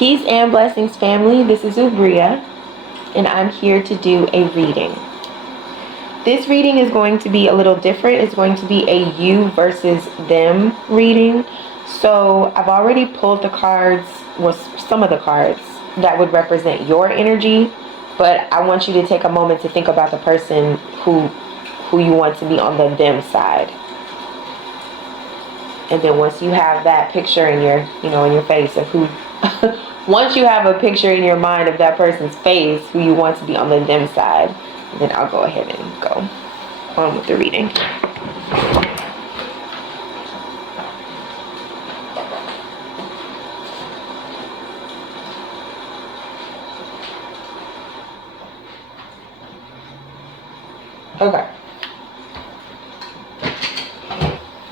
Peace and blessings, family. This is Ubria, and I'm here to do a reading. This reading is going to be a little different. It's going to be a you versus them reading. So I've already pulled the cards, well, some of the cards that would represent your energy, but I want you to take a moment to think about the person who you want to be on the them side. And then once you have that picture in your, in your face of who, once you have a picture in your mind of that person's face, who you want to be on the them side, then I'll go ahead and go on with the reading.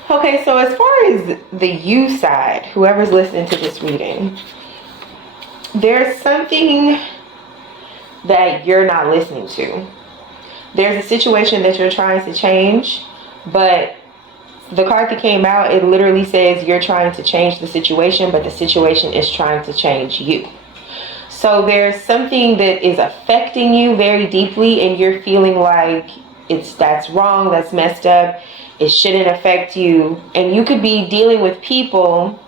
Okay, so as far as the you side, whoever's listening to this reading, there's something that you're not listening to. There's a situation that you're trying to change, but the card that came out, it literally says you're trying to change the situation, but the situation is trying to change you. So there's something that is affecting you very deeply, and you're feeling like that's wrong, that's messed up, it shouldn't affect you. And you could be dealing with people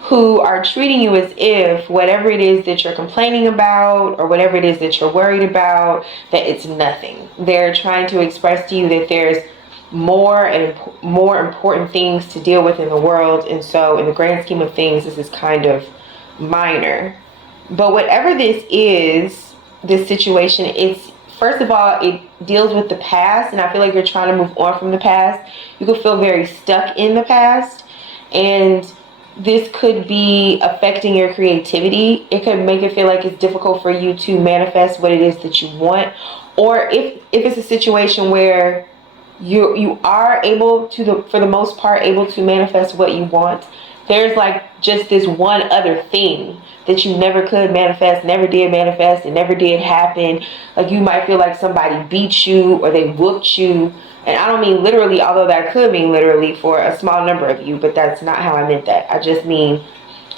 who are treating you as if whatever it is that you're complaining about or whatever it is that you're worried about, that it's nothing. They're trying to express to you that there's more and more important things to deal with in the world, and so in the grand scheme of things, this is kind of minor. But whatever this is, this situation, it's, first of all, it deals with the past, and I feel like you're trying to move on from the past. You could feel very stuck in the past, and this could be affecting your creativity. It could make it feel like it's difficult for you to manifest what it is that you want. Or if it's a situation where you are able to, for the most part, able to manifest what you want, there's like just this one other thing that you never could manifest, never did manifest, and never did happen. Like you might feel like somebody beat you or they whooped you. And I don't mean literally, although that could mean literally for a small number of you, but that's not how I meant that. I just mean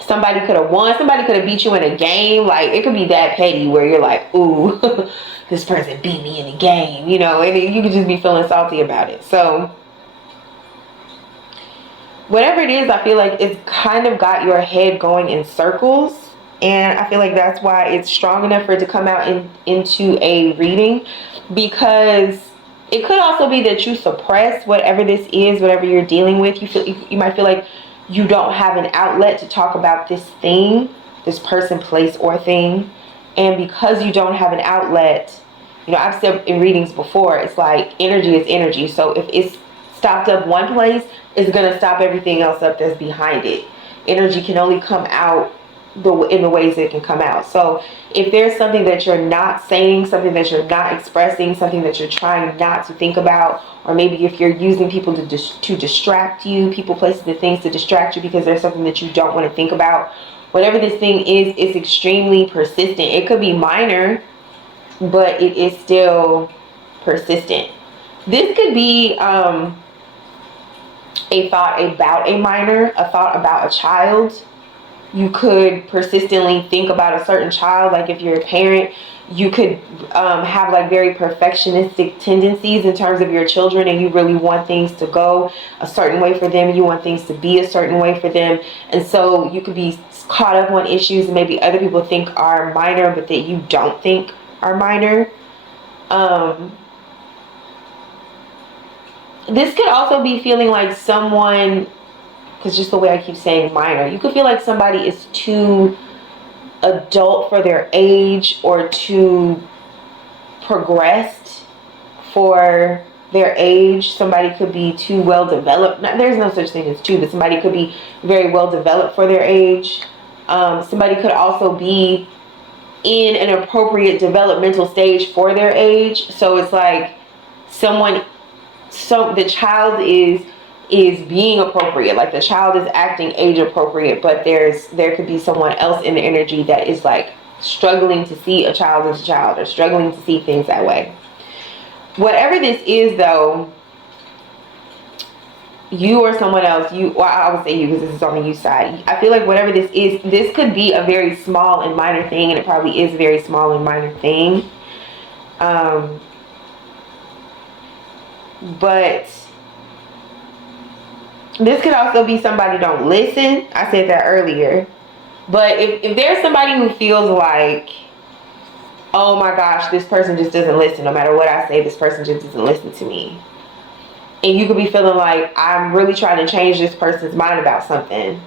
somebody could have won, somebody could have beat you in a game. Like it could be that petty where you're like, ooh, this person beat me in a game, and you could just be feeling salty about it. So whatever it is, I feel like it's kind of got your head going in circles. And I feel like that's why it's strong enough for it to come out into a reading, because it could also be that you suppress whatever this is, whatever you're dealing with. You might feel like you don't have an outlet to talk about this thing, this person, place, or thing. And because you don't have an outlet, I've said in readings before, it's like energy is energy. So if it's stopped up one place, it's going to stop everything else up that's behind it. Energy can only come out in the ways it can come out. So if there's something that you're not saying, something that you're not expressing, something that you're trying not to think about, or maybe if you're using people to distract you, people, places, and things to distract you because there's something that you don't want to think about, whatever this thing is, it's extremely persistent. It could be minor, but it is still persistent. This could be a thought about a minor, a thought about a child. You could persistently think about a certain child. Like if you're a parent, you could have like very perfectionistic tendencies in terms of your children, and you really want things to go a certain way for them. You want things to be a certain way for them. And so you could be caught up on issues that maybe other people think are minor, but that you don't think are minor. This could also be feeling like someone, because just the way I keep saying minor, you could feel like somebody is too adult for their age or too progressed for their age. Somebody could be too well developed. There's no such thing as too, but somebody could be very well developed for their age. Somebody could also be in an appropriate developmental stage for their age. So it's like the child is being appropriate, like the child is acting age appropriate, but there could be someone else in the energy that is like struggling to see a child as a child, or struggling to see things that way. Whatever this is though, you or someone else, well, I would say you because this is on the you side. I feel like whatever this is, this could be a very small and minor thing, and it probably is a very small and minor thing. But this could also be somebody don't listen. I said that earlier. But if there's somebody who feels like, oh my gosh, this person just doesn't listen. No matter what I say, this person just doesn't listen to me. And you could be feeling like, I'm really trying to change this person's mind about something.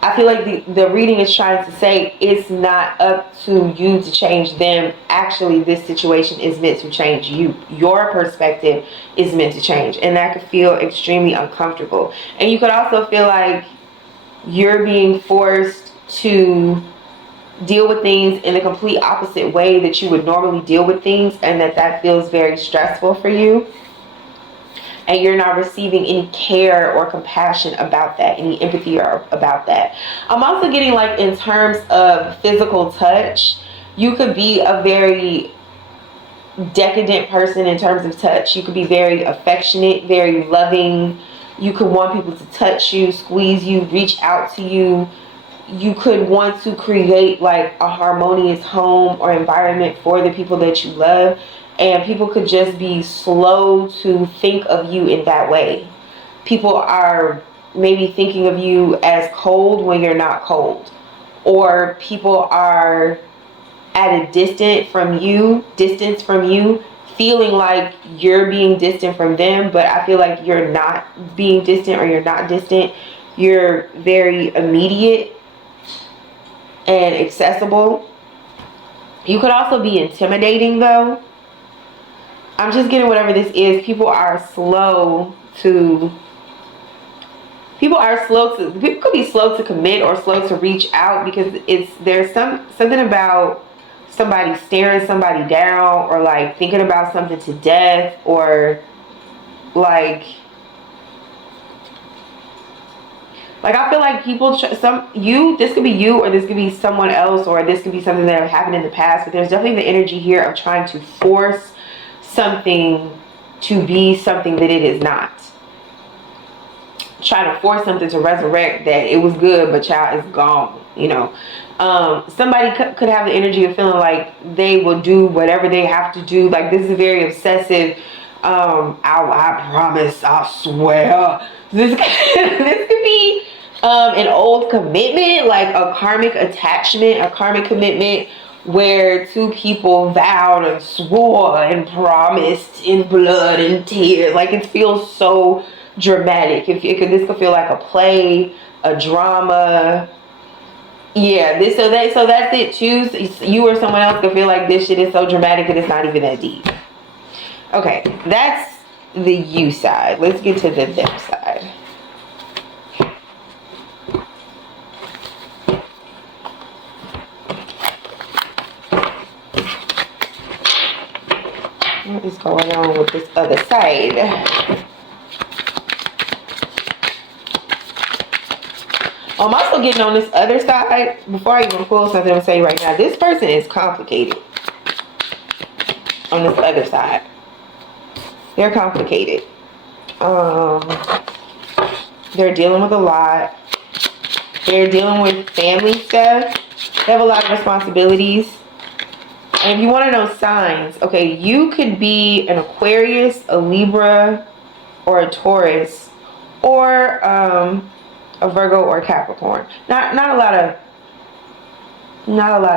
I feel like the reading is trying to say it's not up to you to change them. Actually, this situation is meant to change you. Your perspective is meant to change. And that could feel extremely uncomfortable. And you could also feel like you're being forced to deal with things in the complete opposite way that you would normally deal with things, and that feels very stressful for you. And you're not receiving any care or compassion about that, any empathy about that. I'm also getting like in terms of physical touch, you could be a very decadent person in terms of touch. You could be very affectionate, very loving. You could want people to touch you, squeeze you, reach out to you. You could want to create like a harmonious home or environment for the people that you love. And people could just be slow to think of you in that way. People are maybe thinking of you as cold when you're not cold. Or people are at a distance from you, feeling like you're being distant from them. But I feel like you're not being distant, or you're not distant. You're very immediate and accessible. You could also be intimidating though. I'm just getting whatever this is. People could be slow to commit or slow to reach out, because there's something about somebody staring somebody down, or like thinking about something to death, or like I feel like people, this could be you, or this could be someone else, or this could be something that happened in the past, but there's definitely the energy here of trying to force something to be something that it is not. Trying to force something to resurrect that it was good, but child is gone, you know. Somebody could have the energy of feeling like they will do whatever they have to do. Like, this is very obsessive. I promise, I swear. This could be an old commitment, like a karmic attachment, a karmic commitment, where two people vowed and swore and promised in blood and tears. Like, it feels so dramatic. This could feel like a play, a drama. Yeah, so that's it too. You or someone else could feel like this shit is so dramatic that it's not even that deep. Okay, that's the you side. Let's get to the them side. What is going on with this other side? I'm also getting on this other side. Before I even pull something, I'm going to say right now, this person is complicated. On this other side, they're complicated. They're dealing with a lot. They're dealing with family stuff. They have a lot of responsibilities. And if you want to know signs, okay, you could be an Aquarius, a Libra, or a Taurus, or a Virgo or Capricorn. Not a lot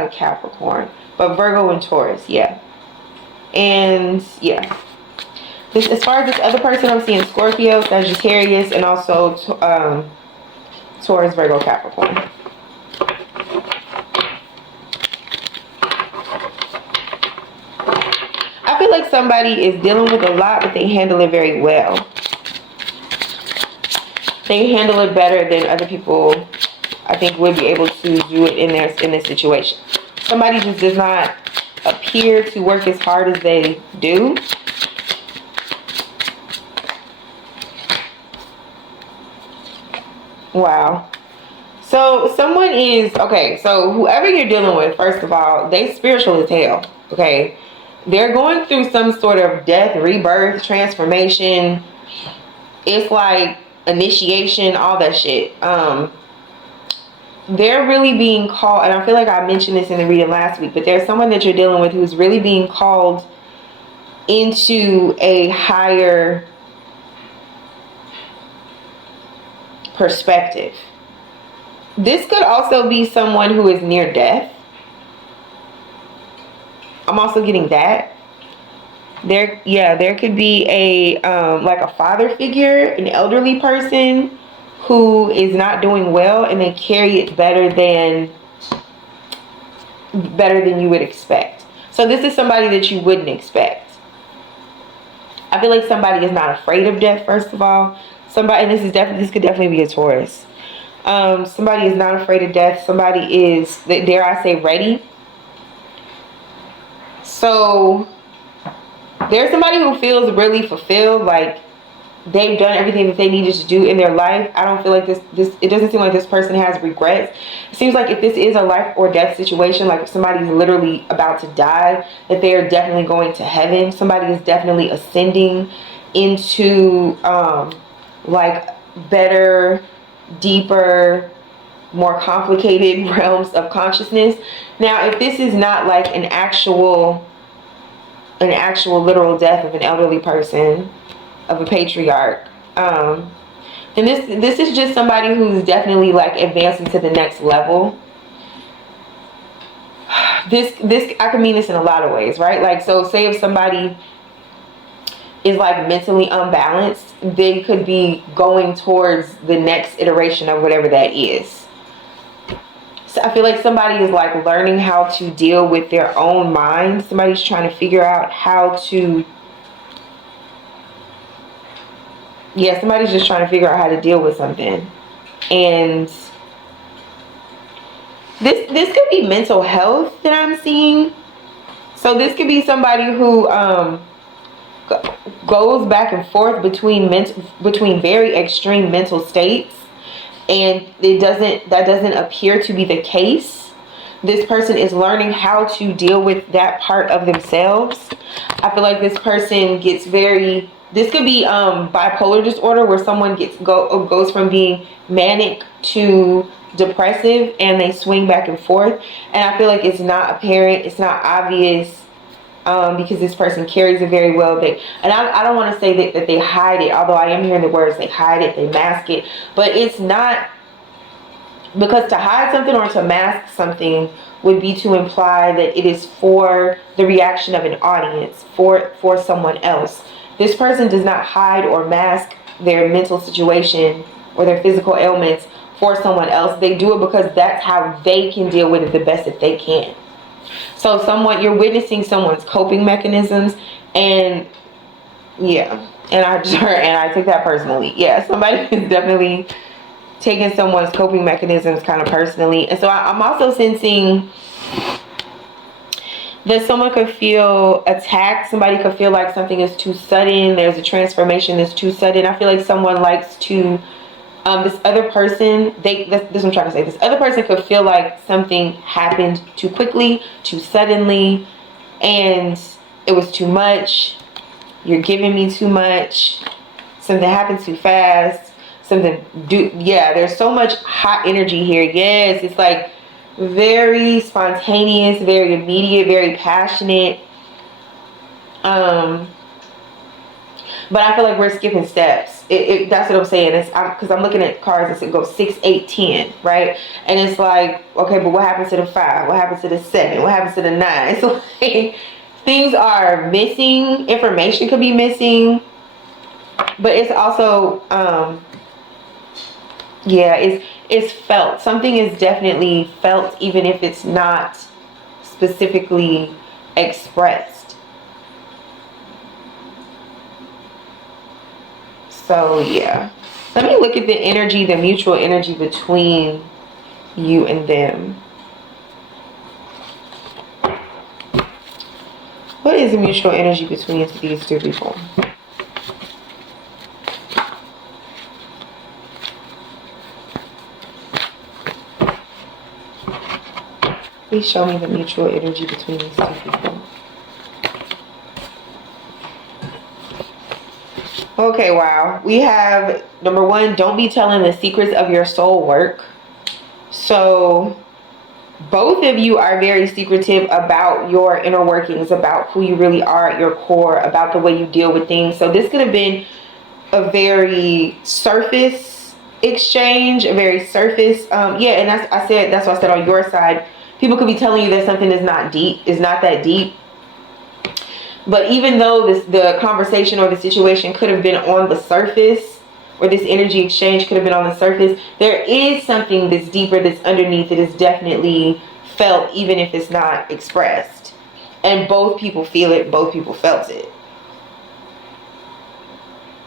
of Capricorn, but Virgo and Taurus, yeah. And yeah, as far as this other person, I'm seeing Scorpio, Sagittarius, and also Taurus, Virgo, Capricorn. I feel like somebody is dealing with a lot, but they handle it very well. They handle it better than other people, I think, would be able to do it in this situation. Somebody just does not appear to work as hard as they do. Wow. So someone is, okay, so whoever you're dealing with, first of all, they spiritual as hell, okay? They're going through some sort of death, rebirth, transformation. It's like initiation, all that shit. They're really being called, and I feel like I mentioned this in the reading last week, but there's someone that you're dealing with who's really being called into a higher perspective. This could also be someone who is near death. I'm also getting that. There could be a like a father figure, an elderly person who is not doing well, and they carry it better than you would expect. So this is somebody that you wouldn't expect. I feel like somebody is not afraid of death, first of all. Somebody, and this could definitely be a Taurus. Somebody is not afraid of death. Somebody is, dare I say, ready. So there's somebody who feels really fulfilled, like they've done everything that they needed to do in their life. I don't feel like it doesn't seem like this person has regrets. It seems like if this is a life or death situation, like if somebody's literally about to die, that they are definitely going to heaven. Somebody is definitely ascending into like better, deeper, more complicated realms of consciousness. Now, if this is not like an actual literal death of an elderly person, of a patriarch, then this is just somebody who's definitely like advancing to the next level. This I can mean this in a lot of ways, right? Like, so say if somebody is like mentally unbalanced, they could be going towards the next iteration of whatever that is. So I feel like somebody is like learning how to deal with their own mind. Somebody's trying to figure out how to, somebody's just trying to figure out how to deal with something. And this could be mental health that I'm seeing. So this could be somebody who goes back and forth between very extreme mental states, and that doesn't appear to be the case. This person is learning how to deal with that part of themselves. I feel like this person gets this could be bipolar disorder, where someone goes from being manic to depressive, and they swing back and forth. And I feel like it's not apparent, it's not obvious, because this person carries it very well. And I don't want to say that they hide it, although I am hearing the words they hide it, they mask it, but it's not, because to hide something or to mask something would be to imply that it is for the reaction of an audience, for someone else. This person does not hide or mask their mental situation or their physical ailments for someone else. They do it because that's how they can deal with it the best that they can. So you're witnessing someone's coping mechanisms, and I took that personally. Yeah, somebody is definitely taking someone's coping mechanisms kind of personally. And so I'm also sensing that someone could feel attacked. Somebody could feel like something is too sudden. There's a transformation that's too sudden. I feel like someone likes to, this other person, this is what I'm trying to say. This other person could feel like something happened too quickly, too suddenly, and it was too much. You're giving me too much. Something happened too fast. There's so much hot energy here. Yes, it's like very spontaneous, very immediate, very passionate. But I feel like we're skipping steps. That's what I'm saying. It's because I'm looking at cards and it goes 6, 8, 10, right? And it's like, okay, but what happens to the 5? What happens to the 7? What happens to the 9? It's like things are missing. Information could be missing. But it's also, it's felt. Something is definitely felt, even if it's not specifically expressed. So yeah, let me look at the energy, the mutual energy between you and them. What is the mutual energy between these two people? Please show me the mutual energy between these two people. Okay, wow. We have number one, don't be telling the secrets of your soul work. So both of you are very secretive about your inner workings, about who you really are at your core, about the way you deal with things. So this could have been a very surface exchange, a very surface, yeah, and that's what I said on your side. People could be telling you that something is not deep, is not that deep. But even though the conversation or the situation could have been on the surface, or this energy exchange could have been on the surface, there is something that's deeper, that's underneath, that is definitely felt, even if it's not expressed. And both people feel it, both people felt it.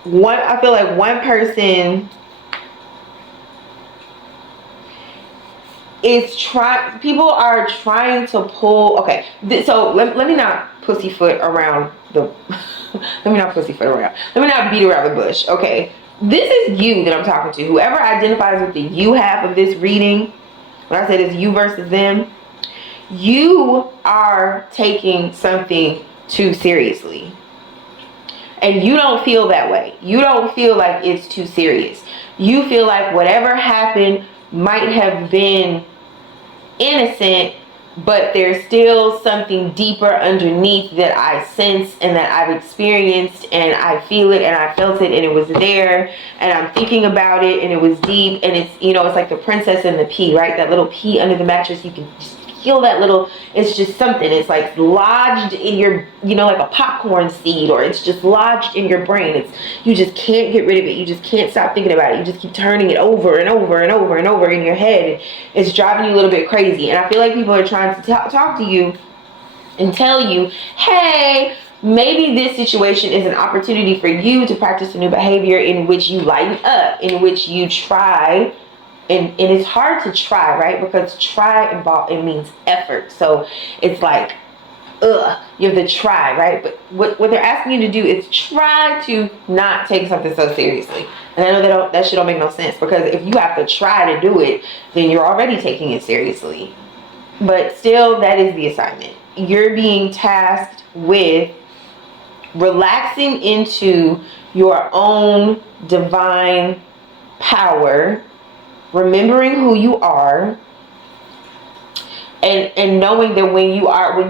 I feel like one person people are trying to pull, okay, so let me not pussyfoot around the, let me not beat around the bush, okay? This is you that I'm talking to. Whoever identifies with the you half of this reading, when I said it's you versus them, you are taking something too seriously. And you don't feel that way. You don't feel like it's too serious. You feel like whatever happened might have been innocent, but there's still something deeper underneath that I sense and that I've experienced, and I feel it and I felt it and it was there, and I'm thinking about it and it was deep, and it's, you know, it's like the princess and the pea, right? That little pea under the mattress, you can just feel that little, it's just something, it's like lodged in your, you know, like a popcorn seed, or it's just lodged in your brain. It's, you just can't get rid of it. You just can't stop thinking about it. You just keep turning it over and over and over and over in your head. It's driving you a little bit crazy. And I feel like people are trying to talk to you and tell you, hey, maybe this situation is an opportunity for you to practice a new behavior in which you lighten up, in which you try. And it's hard to try, right? Because try it means effort. So it's like, you have to try, right? But what they're asking you to do is try to not take something so seriously. And I know that shit don't make no sense, because if you have to try to do it, then you're already taking it seriously. But still, that is the assignment. You're being tasked with relaxing into your own divine power, remembering who you are, and knowing that when you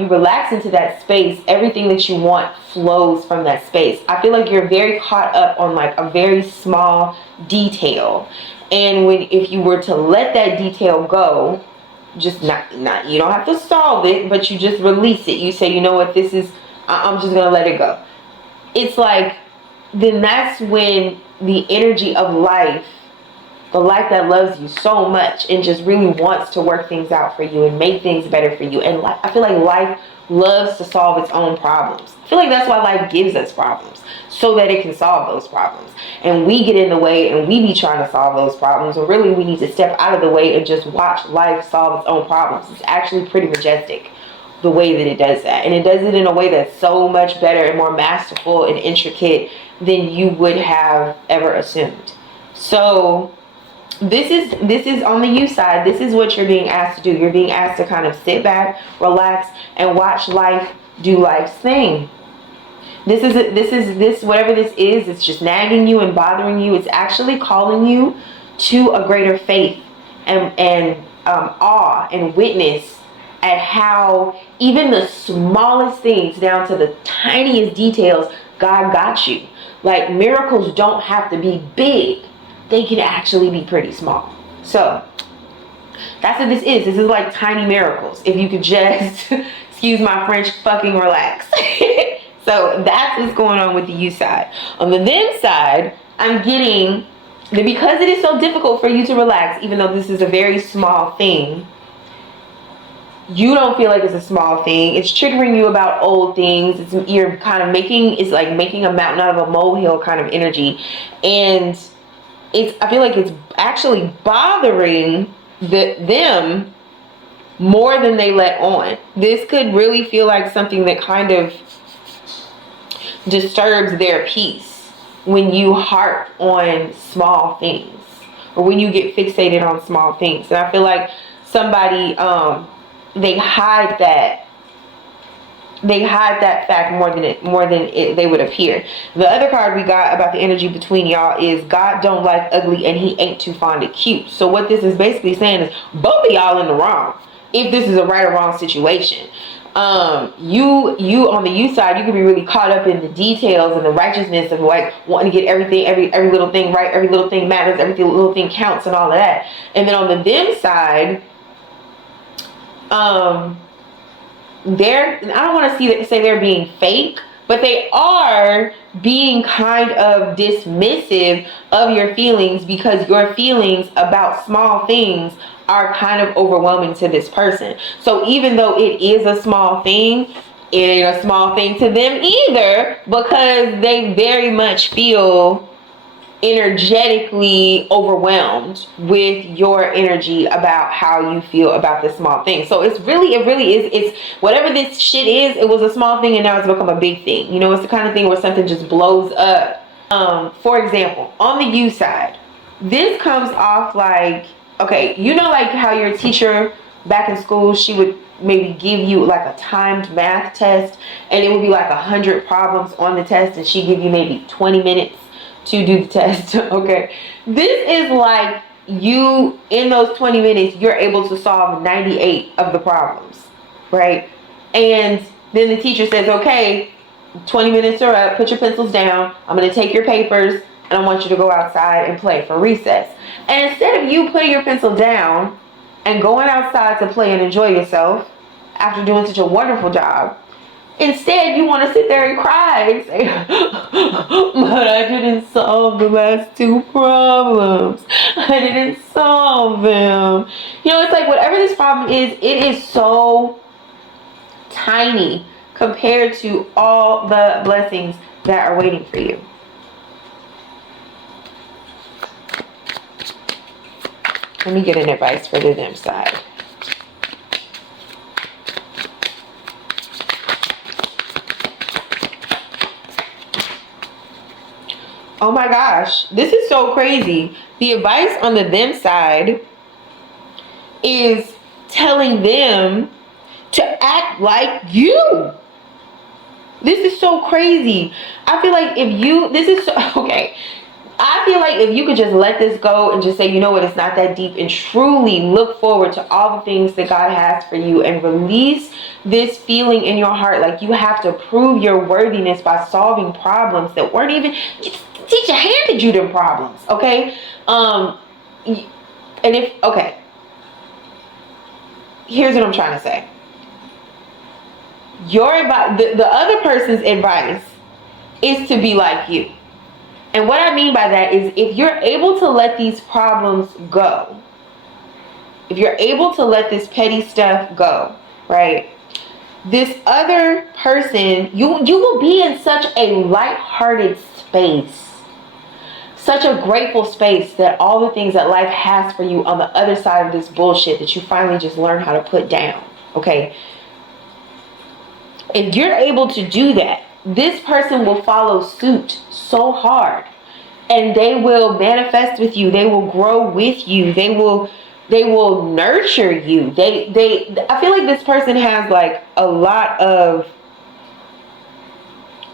relax into that space, everything that you want flows from that space. I feel like you're very caught up on like a very small detail, and if you were to let that detail go, just not you don't have to solve it, but you just release it. You say, you know what, I'm just gonna let it go. It's like, then that's when the energy of life, the life that loves you so much and just really wants to work things out for you and make things better for you. And I feel like life loves to solve its own problems. I feel like that's why life gives us problems, so that it can solve those problems. And we get in the way and we be trying to solve those problems. And really, we need to step out of the way and just watch life solve its own problems. It's actually pretty majestic, the way that it does that. And it does it in a way that's so much better and more masterful and intricate than you would have ever assumed. So this is on the you side. This is what you're being asked to do. You're being asked to kind of sit back, relax, and watch life do life's thing. Whatever this is, it's just nagging you and bothering you. It's actually calling you to a greater faith and awe and witness at how even the smallest things, down to the tiniest details, God got you. Like, miracles don't have to be big. They can actually be pretty small. So that's what this is. This is like tiny miracles. If you could just, excuse my French, fucking relax. So that's what's going on with the you side. On the them side, I'm getting that because it is so difficult for you to relax, even though this is a very small thing, you don't feel like it's a small thing. It's triggering you about old things. You're kind of it's like making a mountain out of a molehill kind of energy. And I feel like it's actually bothering them more than they let on. This could really feel like something that kind of disturbs their peace when you harp on small things, or when you get fixated on small things. And I feel like somebody, they hide that they hide that fact more than they would appear. The other card we got about the energy between y'all is God don't like ugly and he ain't too fond of cute. So what this is basically saying is both of y'all in the wrong if this is a right or wrong situation. You on the you side, you could be really caught up in the details and the righteousness of like wanting to get everything, every little thing right, every little thing matters, every little thing counts and all of that. And then on the them side, I don't want to say they're being fake, but they are being kind of dismissive of your feelings because your feelings about small things are kind of overwhelming to this person. So even though it is a small thing, it ain't a small thing to them either, because they very much feel energetically overwhelmed with your energy about how you feel about this small thing. So it really is, it's whatever this shit is, it was a small thing and now it's become a big thing. You know, it's the kind of thing where something just blows up. For example, on the you side, this comes off like, okay, you know, like how your teacher back in school, she would maybe give you like a timed math test and it would be like 100 problems on the test and she'd give you maybe 20 minutes to do the test. Okay, this is like you in those 20 minutes you're able to solve 98 of the problems, right? And then the teacher says, okay, 20 minutes are up, put your pencils down, I'm going to take your papers and I want you to go outside and play for recess. And instead of you putting your pencil down and going outside to play and enjoy yourself after doing such a wonderful job, instead, you want to sit there and cry and say, but I didn't solve the last 2 problems. I didn't solve them. You know, it's like whatever this problem is, it is so tiny compared to all the blessings that are waiting for you. Let me get an advice for the them side. Oh my gosh, this is so crazy. The advice on the them side is telling them to act like you. This is so crazy. I feel like I feel like if you could just let this go and just say, you know what, it's not that deep, and truly look forward to all the things that God has for you and release this feeling in your heart like you have to prove your worthiness by solving problems that weren't even, teacher handed you them problems, okay? Here's what I'm trying to say. Your advice, the other person's advice is to be like you. And what I mean by that is if you're able to let these problems go, if you're able to let this petty stuff go, right? This other person, you will be in such a lighthearted space, such a grateful space that all the things that life has for you on the other side of this bullshit that you finally just learn how to put down, okay? If you're able to do that, this person will follow suit so hard and they will manifest with you. They will grow with you. They will nurture you. I feel like this person has like a lot of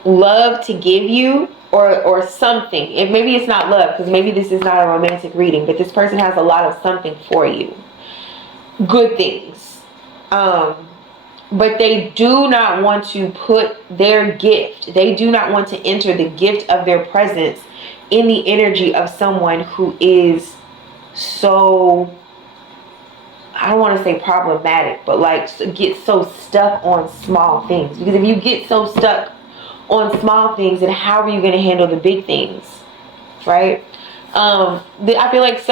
love to give you or something. Maybe it's not love because maybe this is not a romantic reading, but this person has a lot of something for you. Good things. But they do not want to put their gift, they do not want to enter the gift of their presence in the energy of someone who is so, I don't want to say problematic, but like get so stuck on small things. Because if you get so stuck on small things, then how are you going to handle the big things, right? I feel like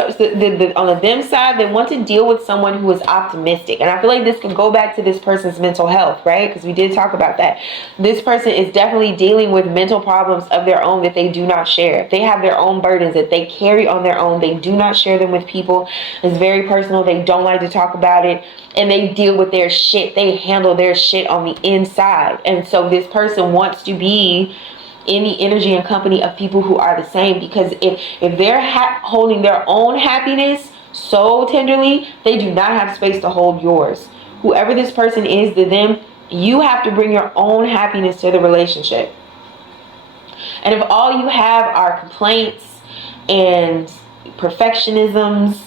on the them side, they want to deal with someone who is optimistic. And I feel like this can go back to this person's mental health, right? Because we did talk about that. This person is definitely dealing with mental problems of their own that they do not share. They have their own burdens that they carry on their own. They do not share them with people. It's very personal. They don't like to talk about it. And they deal with their shit. They handle their shit on the inside. And so this person wants to be in the energy and company of people who are the same, because if they're holding their own happiness so tenderly, they do not have space to hold yours. Whoever this person is to them, You have to bring your own happiness to the relationship. And if all you have are complaints and perfectionisms,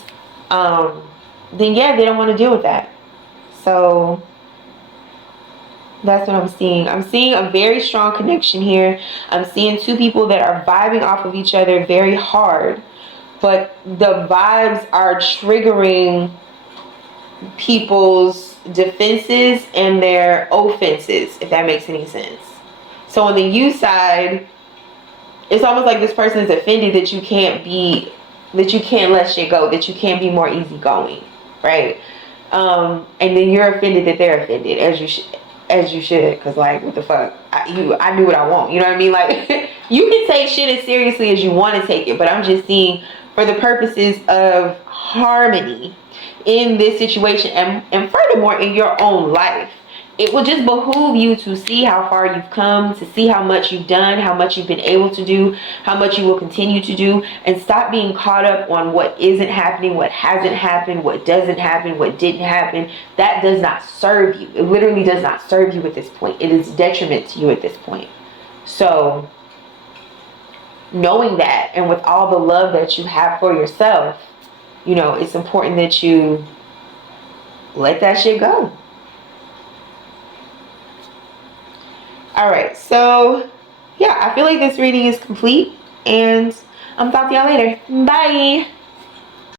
then yeah, they don't want to deal with that. So that's what I'm seeing. I'm seeing a very strong connection here. I'm seeing two people that are vibing off of each other very hard, but the vibes are triggering people's defenses and their offenses, if that makes any sense. So on the you side, it's almost like this person is offended that you can't let shit go, that you can't be more easygoing, right? And then you're offended that they're offended, as you should, because like, what the fuck, I do what I want, you know what I mean? Like, you can take shit as seriously as you want to take it, but I'm just seeing, for the purposes of harmony in this situation, and furthermore in your own life, it will just behoove you to see how far you've come, to see how much you've done, how much you've been able to do, how much you will continue to do, and stop being caught up on what isn't happening, what hasn't happened, what doesn't happen, what didn't happen. That does not serve you. It literally does not serve you at this point. It is detriment to you at this point. So, knowing that, and with all the love that you have for yourself, you know, it's important that you let that shit go. Alright, so yeah, I feel like this reading is complete, and I'm talking to y'all later. Bye!